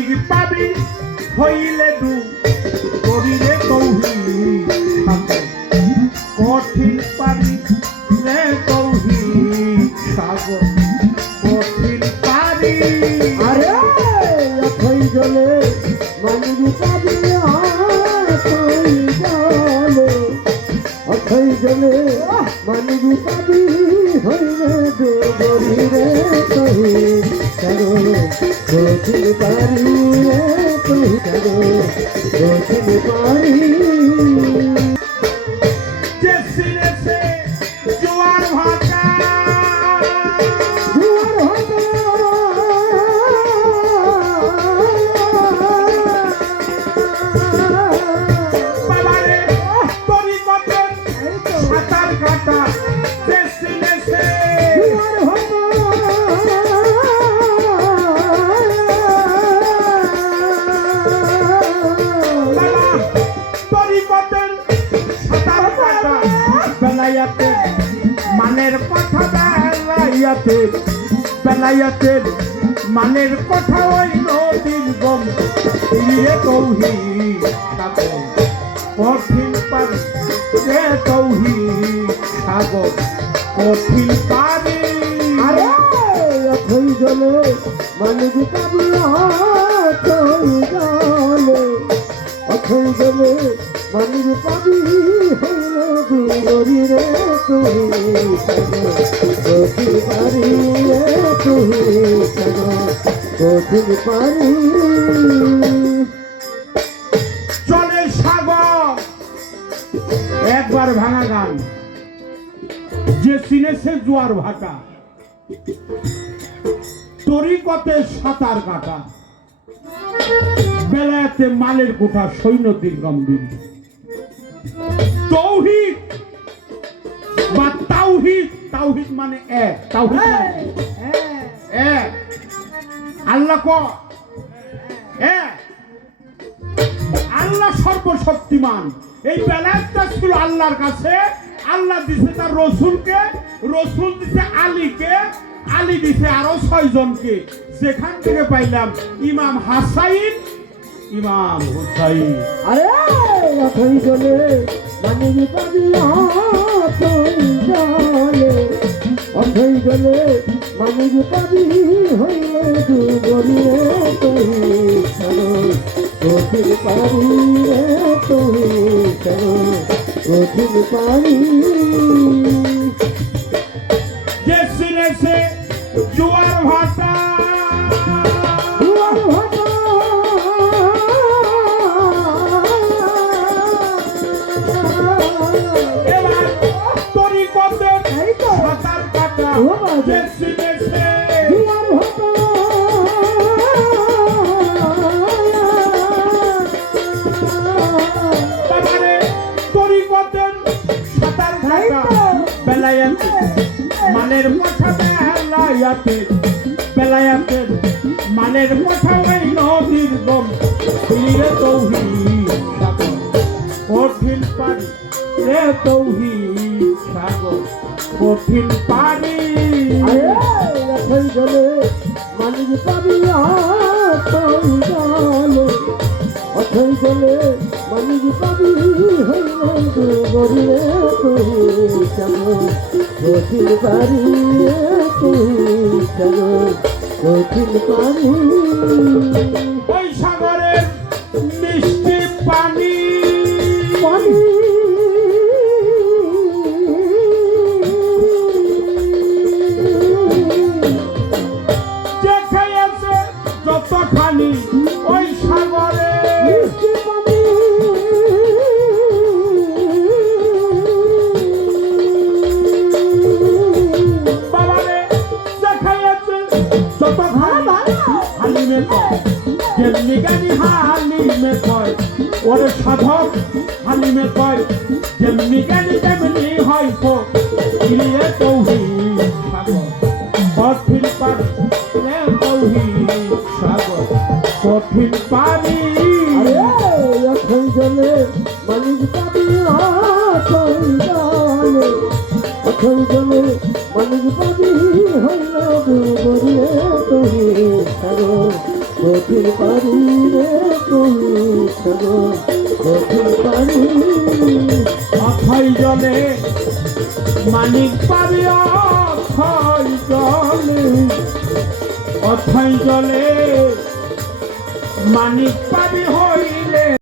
মালিক পাবি হইলে দু করিলে তৌহিদ সাগর কঠিন পাবি রে তৌহিদ সাগর কঠিন পাবি। আরে অথই জলে মালিক পাবি অথই জলে অথই জলে মালিক পাবি হইলে দু করিলে তৌহিদ সাগর কঠিন পাবি রে তৌহিদ সাগর কঠিন পাবি। যে সিনেছে জোয়ার ভাটা জোয়ার ভাটা বাবারে তরিকতের সাঁতার কাটা যে সিনেছে জোয়ার ভাটা বাবা তরিকতের সাঁতার কাটা বেলায়াতের মানের কথা বেলায়াতের বেলায়াতের মানের কথা ওই নদীর গম ইয়ে তৌহিদ সাগর কঠিন পারি রে তৌহিদ সাগর কঠিন পারি। আরে অথই জলে মালিক পাবি অথই জলে অথই জলে মালিক পাবি হইলে দুরি রে তুই সাগর কঠিন পারি রে তুই সাগর কঠিন পারি। চলে সাগর একবার ভাঙা গান যে চিনেছে জোয়ার ভাটা তরিকতে সাঁতার কাটা বেলায়াতে মালের কোঠা সৈন্য দীর্ঘম্বীর তৌহিদ বা তাওহিদ তাওহিদ মানে এক তাওহিদ মানে এক আল্লাহ ক এক আল্লাহ সর্বশক্তিমান। এই বেলায়াতটা ছিল আল্লাহর কাছে, আল্লাহ দিছে তার রসুলকে, রসুল দিছে আলীকে, আলী দিছে আরো 6 জনকে। সেখান থেকে পাইলাম ইমাম হাসাইন ইমাম হুসাইন। আরে অথই জলে মালিক পাবি অথই জলে অথই জলে মালিক পাবি হইলে দুরি রে তুই সাগর কঠিন পারি রে তুই সাগর কঠিন পারি। যে চিনেছে জোয়ার ভাটা জোয়ার ভাটা এবার তরিকতের সাঁতার কাটা যে চিনেছে জোয়ার ভাটা বাবারে তরিকতের সাঁতার কাটা বেলায়াতে মানের কথা বেলায়াতের বেলায়াতের মানের কথা ওই নদীর গম রে তৌহিদ সাগর কঠিন পারি রে তৌহিদ সাগর কঠিন পারি। আরে অথই জলে মালিক পাবি অথই জলে অথই জলে মালিক পাবি হইলে দুরি রে তুই সাগর কঠিন পারি রে তুই সাগর কঠিন পারি। ওই সাগরের মিষ্টি পানি পানি যে খেয়েছে যতখানি ওই সাগরে মিষ্টি পানি বাবারে যে খেয়েছে যতখানি হালিমে কয় যেমনি গানি হালিমে কয় ওরে সাধক হালিমে কয় যেমনি জ্ঞানী তেমনি হয়তো ইলিয়ে তৌহিদ সাগর কঠিন পারি রে তৌহিদ সাগর কঠিন পারি। এখন জলে মালিক পাবি এখন জলে এখন জলে মালিক পাবি হইল দুবরে তৌহিদ সাগর কঠিন পারি রে তুমি সাগর কঠিন পারি অথই জলে মানিক পাবি অথই জলে অথই জলে মানিক পাবি হইলে